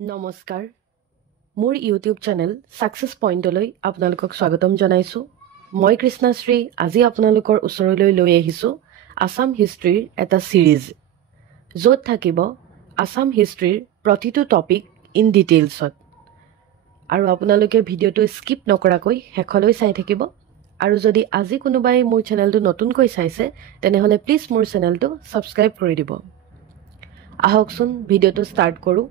নমস্কাৰ মোৰ YouTube channel success পইণ্টলৈ আপোনালোকক স্বাগতম জনাইছো মই কৃষ্ণশ্ৰী আজি আপোনালোকৰ ওচৰলৈ লৈ আহিছো আসাম হিষ্ট্ৰীৰ এটা সিৰিজ য'ত থাকিব আসাম হিষ্ট্ৰীৰ প্ৰতিটো টপিক ইন ডিটেইলছত আৰু আপোনালোকে ভিডিঅটো স্কিপ নকৰাকৈ শেষলৈ চাই থাকিব আৰু যদি আজি কোনোবাই মোৰ চেনেলটো নতুনকৈ চাইছে তেনেহলে প্লিজ মোৰ চেনেলটো সাবস্ক্ৰাইব কৰি দিব আহকচোন ভিডিঅটো ষ্টাৰ্ট কৰো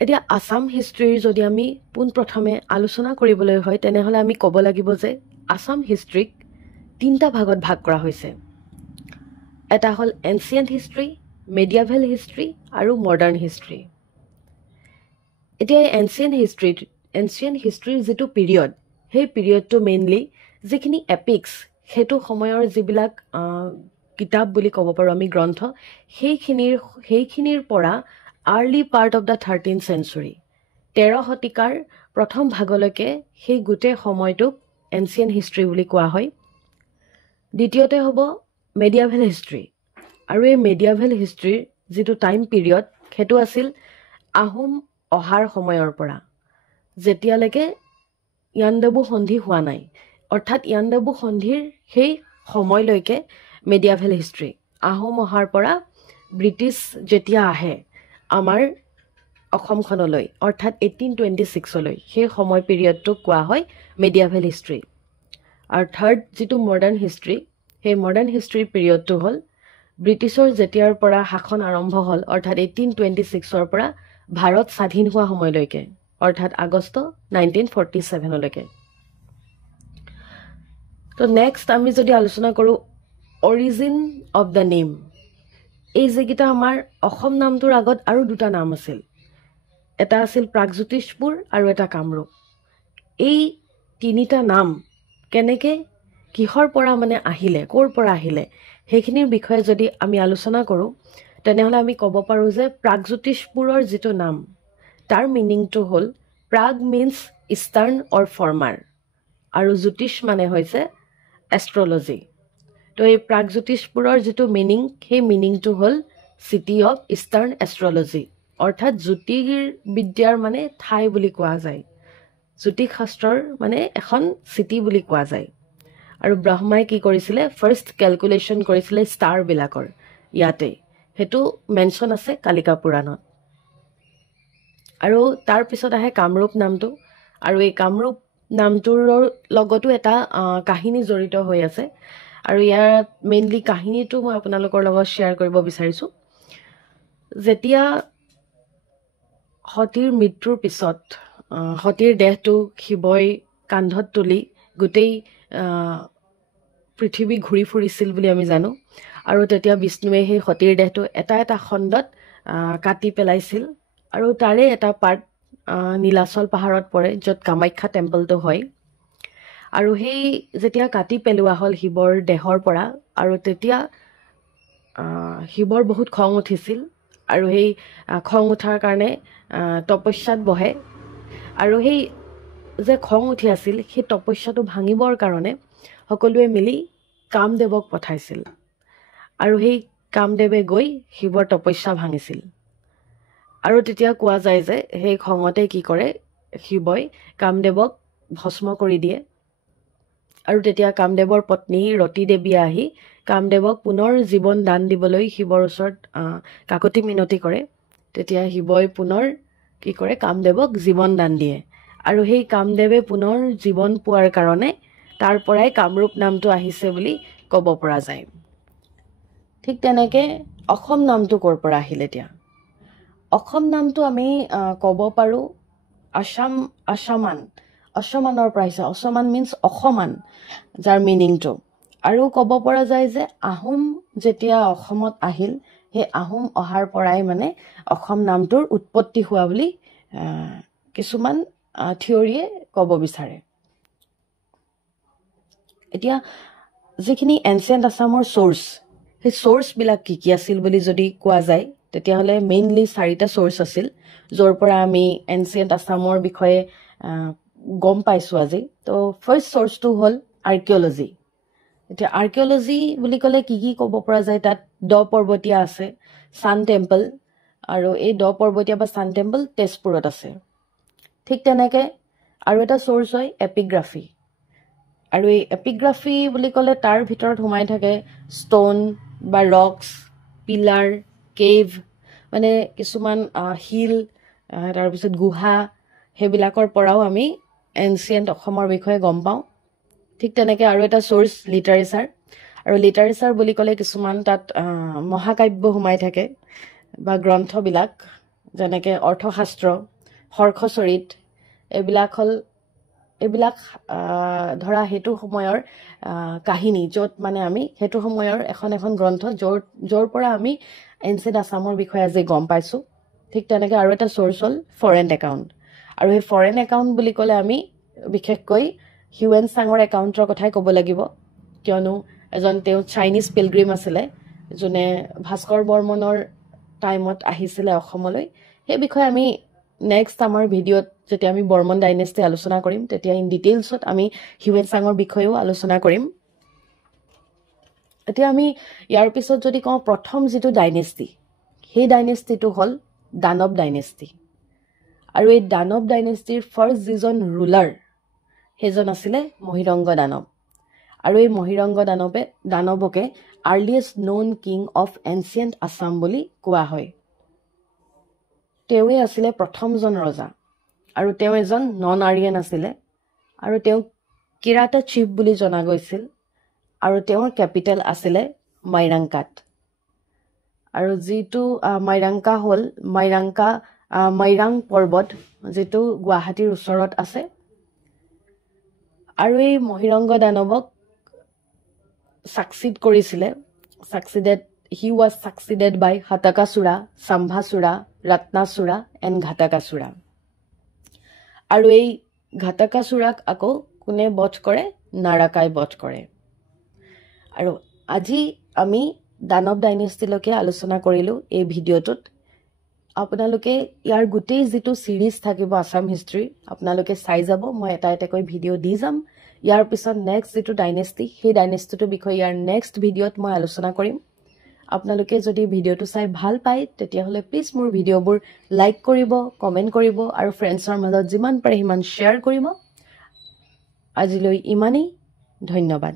এতিয়া আসাম হিষ্ট্ৰীৰ যদি আমি পোনপ্ৰথমে আলোচনা কৰিবলৈ হয় তেনেহলে আমি ক'ব লাগিব যে আসাম হিষ্ট্ৰীক তিনিটা ভাগত ভাগ কৰা হৈছে এটা হল এনচিয়েন্ট হিষ্ট্ৰী মেডিয়েভেল হিষ্ট্ৰী আৰু মডাৰ্ণ হিষ্ট্ৰী এতিয়া এনচিয়েন্ট হিষ্ট্ৰীৰ যেটো পিৰিয়ড সেই পিৰিয়ডটো মেইনলি যিখিনি এপিক্স হেতু সময়ৰ যিবিলাক কিতাপ বুলি ক'ব পাৰো আমি গ্ৰন্থ সেইখিনিৰ পৰা early part of the 13th century 13 শতিকাৰ প্ৰথম ভাগলৈকে সেই গুটে সময়টোক এনচিয়েন্ট হিষ্ট্ৰী বুলি কোৱা হয় দ্বিতীয়তে হ'ব মেডিয়েভেল হিষ্ট্ৰী আৰু এই মেডিয়েভেল হিষ্ট্ৰীৰ যেটো টাইম পিৰিয়ড হেতু আছিল আহোম অহাৰ সময়ৰ পৰা যেতিয়ালৈকে ইয়াণ্ডাবু সন্ধি হোৱা নাই অৰ্থাৎ ইয়াণ্ডাবু সন্ধিৰ সেই সময়লৈকে মেডিয়েভেল হিষ্ট্ৰী আহোম অহাৰ পৰা ব্ৰিটিছ যেতিয়া আহে আমাৰ অসমখনলৈ অৰ্থাৎ 1826 লৈ সেই সময় পিৰিয়ডটো কোৱা হয় মেডিয়েভেল হিষ্ট্ৰী আৰু থাৰ্ড যেটো মডাৰ্ণ হিষ্ট্ৰী সেই মডাৰ্ণ হিষ্ট্ৰীৰ পিৰিয়ডটো হল ব্ৰিটিছৰ যেতিয়াৰ পৰা শাসন আৰম্ভ হল অৰ্থাৎ 1826 পৰা ভাৰত স্বাধীন হোৱা সময়লৈকে অৰ্থাৎ আগষ্ট 1947 লৈকে তো নেক্সট আমি যদি আলোচনা কৰো অৰিজিন অফ দ্য নেম এই যেগিটা আমাৰ অসম নামটোৰ আগত আৰু দুটা নাম আছিল এটা আছিল প্ৰাগজ্যোতিষপুৰ আৰু এটা কামৰূপ এই তিনিটা নাম কেনেকে কিহৰ পৰা মানে আহিলে কৰ পৰা আহিলে সেইখিনিৰ বিষয়ে যদি আমি আলোচনা কৰো তেনেহলে আমি ক'ব পাৰো যে প্ৰাগজ্যোতিষপুৰৰ যেটো নাম তাৰ মিনিংটো হল প্ৰাগ মিন্স ইষ্টাৰ্ণ অৰ ফৰ্মাৰ আৰু জ্যোতিষ মানে হৈছে এষ্ট্ৰলজি তো এই প্ৰাগজ্যোতিষপুৰৰ যেটো মিনিং সেই মিনিংটো হল সিটি অফ ইষ্টাৰ্ণ এষ্ট্ৰলজি অৰ্থাৎ জ্যোতিষ বিদ্যাৰ মানে ঠাই বুলি কোৱা যায় জ্যোতিষ শাস্ত্ৰৰ মানে এখন সিটি বুলি কোৱা যায় আৰু ব্ৰহ্মাই কি কৰিছিলে ফাৰ্স্ট ক্যালকুলেশন কৰিছিলে ষ্টাৰ বিলাকৰ ইয়াতে হেতু মেনশন আছে কালিকা পুৰাণত আৰু তাৰ পিছত আহে কামৰূপ নামটো আৰু এই কামৰূপ নামটোৰ লগতো এটা কাহিনী জড়িত হৈ আছে আৰু ইয়াৰ মেইনলি কাহিনীটো মই আপোনালোকৰ লগত শেয়াৰ কৰিব বিচাৰিছো যেতিয়া সতীৰ মৃত্যুৰ পিছত সতীৰ দেহটো শিৱই কান্ধত তুলি গুটেই পৃথিৱী ঘূৰি ফুৰিছিল বুলি আমি জানো আৰু তেতিয়া বিষ্ণুৱে সেই সতীৰ দেহটো এটা এটা খণ্ডত কাটি পেলাইছিল আৰু তাৰে এটা পাৰ্ট নীলাচল পাহাৰত পৰে য'ত কামাখ্যা টেম্পলটো হয় আৰু সেই যেতিয়া কাটি পেলোৱা হল শিৱৰ দেহৰ পৰা আৰু তেতিয়া শিৱৰ বহুত খং উঠিছিল আৰু সেই খং উঠাৰ কাৰণে তপস্যাত বহে আৰু সেই যে খং উঠি আছিল সেই তপস্যাটো ভাঙিবৰ কাৰণে সকলোৱে মিলি কামদেৱক পঠাইছিল আৰু সেই কামদেৱে গৈ শিৱৰ তপস্যা ভাঙিছিল আৰু তেতিয়া কোৱা যায় যে সেই খঙতে কি কৰে শিৱই কামদেৱক ভস্ম কৰি দিয়ে আৰু তেতিয়া কামদেৱৰ পত্নী ৰতি দেৱী আহি কামদেৱক পুনৰ জীৱন দান দিবলৈ শিৱৰ ওচৰত কাকতি মিনতি কৰে তেতিয়া শিৱই পুনৰ কি কৰে কামদেৱক জীৱন দান দিয়ে আৰু সেই কামদেৱে পুনৰ জীৱন পোৱাৰ কাৰণে তাৰ পৰাই কামৰূপ নামটো আহিছে বুলি ক'ব পৰা যায় ঠিক তেনেকে অসম নামটো কৰ পৰা আহিলে এতিয়া অসম নামটো আমি ক'ব পাৰো অসমানৰ পৰা আহিছে অসমান মিন্স অসমান যাৰ মিনিংটো আৰু ক'ব পৰা যায় যে আহোম যেতিয়া অসমত আহিল সেই আহোম অহাৰ পৰাই মানে অসম নামটোৰ উৎপত্তি হোৱা বুলি কিছুমান থিওৰিয়ে ক'ব বিচাৰে এতিয়া যিখিনি এনচিয়েন্ট আসামৰ সোৰ্স সেই সোৰ্স বিলাক কি আছিল বুলি যদি কোৱা যায় তেতিয়াহলে মেইনলি 4টা সোৰ্স আছিল যৰ পৰা আমি এনচিয়েন্ট আসামৰ বিষয়ে গম পাইছো আজি তো ফাৰ্স্ট সোৰ্সটো হল আৰ্কিঅলজি এতিয়া আৰ্কিঅলজি বুলি ক'লে কি ক'ব পৰা যায় তাত দ পৰ্বতীয়া আছে সান টেম্পল আৰু এই দ পৰ্বতীয়া বা সান টেম্পল তেজপুৰত আছে ঠিক তেনেকৈ আৰু এটা সোৰ্স হয় এপিগ্ৰাফি আৰু এই এপিগ্ৰাফি বুলি ক'লে তাৰ ভিতৰত সোমাই থাকে ষ্টোন বা ৰক্স পিলাৰ কেভ মানে কিছুমান হিল তাৰপিছত গুহা সেইবিলাকৰ পৰাও আমি এনচিয়েণ্ট অসমৰ বিষয়ে গম পাওঁ ঠিক তেনেকৈ আৰু এটা সোৰ্স লিটাৰেচাৰ আৰু লিটাৰেচাৰ বুলি ক'লে কিছুমান তাত মহাকাব্য সোমাই থাকে বা গ্ৰন্থবিলাক যেনেকৈ অৰ্থশাস্ত্ৰ হৰ্ষচৰিত এইবিলাক ধৰা সেইটো সময়ৰ কাহিনী য'ত মানে আমি সেইটো সময়ৰ এখন গ্ৰন্থ য'ৰ পৰা আমি এনচিয়েণ্ট আছামৰ বিষয়ে আজি গম পাইছোঁ ঠিক তেনেকৈ আৰু এটা সোৰ্স হ'ল ফৰেন একাউণ্ট আৰু সেই ফৰেন একাউণ্ট বুলি ক'লে আমি বিশেষকৈ হিউৱেন চাঙৰ একাউণ্টৰ কথাই ক'ব লাগিব কিয়নো তেওঁ চাইনিজ পিলগ্ৰিম আছিলে যোনে ভাস্কৰ বৰ্মনৰ টাইমত আহিছিলে অসমলৈ সেই বিষয়ে আমি নেক্সট আমাৰ ভিডিঅ'ত যেতিয়া আমি বৰ্মন ডাইনেষ্টি আলোচনা কৰিম তেতিয়া ইন ডিটেইলছত আমি হিউৱেন চাঙৰ বিষয়েও আলোচনা কৰিম এতিয়া আমি ইয়াৰ পিছত যদি কওঁ প্ৰথম যিটো ডাইনেষ্টি সেই ডাইনেষ্টিটো হ'ল দানৱ ডাইনেষ্টি আৰু এই দানৱ ডাইনেষ্টিৰ ফাৰ্ষ্ট যিজন ৰুলাৰ সেইজন আছিলে মহিৰংগ দানৱ আৰু এই মহিৰংগ দানৱকে earliest known king of ancient Assam বুলি কোৱা হয় তেওঁৱে আছিলে প্ৰথমজন ৰজা আৰু তেওঁ এজন নন আৰিয়ান আছিলে আৰু তেওঁক কিৰাতা চিফ বুলি জনা গৈছিল আৰু তেওঁৰ কেপিটেল আছিলে মাইৰাংকাত আৰু যিটো মাইৰাংকা হ'ল মাইৰাং পৰ্বত যিটো গুৱাহাটীৰ ওচৰত আছে আৰু এই Mahiranga দানৱক he was succeeded by Hatakasura, Sambhasura, Ratnasura and Ghatakasura. আৰু এই ঘাটাকাসুৰাক আকৌ কোনে বধ কৰে নাৰাকাই বধ কৰে আৰু আজি আমি দানৱ ডাইনেষ্টিলৈকে আলোচনা কৰিলোঁ এই ভিডিঅ'টোত আপোনালোকে ইয়াৰ গোটেই যিটো সিৰিজ থাকিব আসাম হিষ্ট্ৰী আপোনালোকে চাই যাব মই এটা এটাকৈ ভিডিঅ' দি যাম ইয়াৰ পিছত নেক্সট যিটো ডাইনেষ্টি সেই ডাইনেষ্টিটোৰ বিষয়ে ইয়াৰ নেক্সট ভিডিঅ'ত মই আলোচনা কৰিম আপোনালোকে যদি ভিডিঅ'টো চাই ভাল পায় তেতিয়াহ'লে প্লিজ মোৰ ভিডিঅ'বোৰ লাইক কৰিব কমেণ্ট কৰিব আৰু ফ্ৰেণ্ডছৰ মাজত যিমান পাৰে সিমান শ্বেয়াৰ কৰিব আজিলৈ ইমানেই ধন্যবাদ